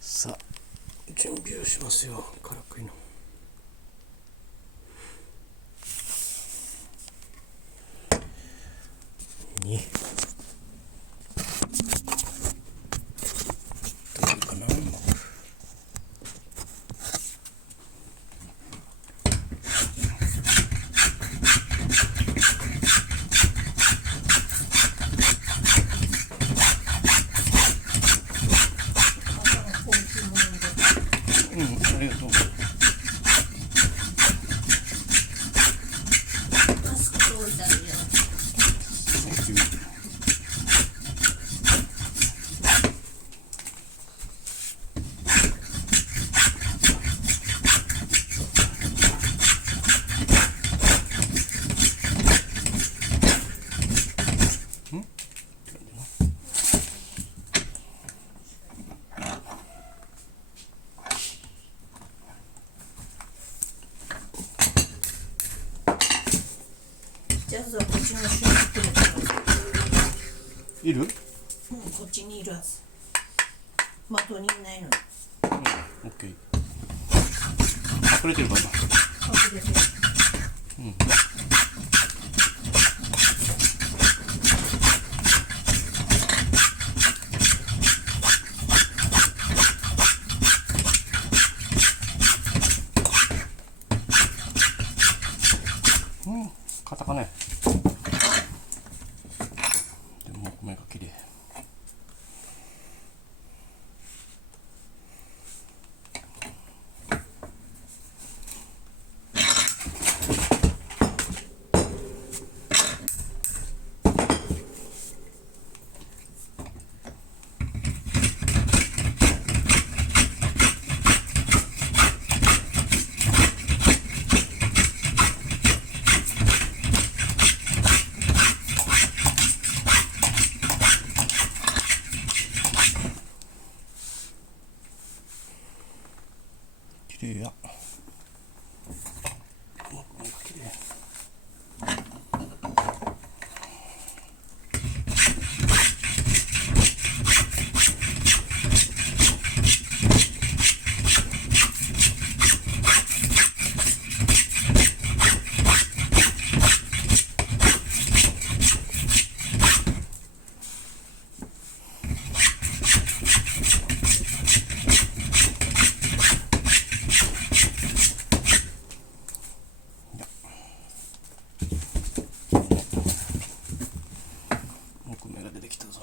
さあ準備をしますよ。からくりの2どうかな。ありがとう。マスクと置いてあるじゃん。じゃあこっちのシュークレーいる？こっちにいるはず。的にいないのに。オッケー。隠れてるかな。隠れてる。カタカナ。でも木目が綺麗。綺麗や。木目が綺麗。木目が出てきたぞ。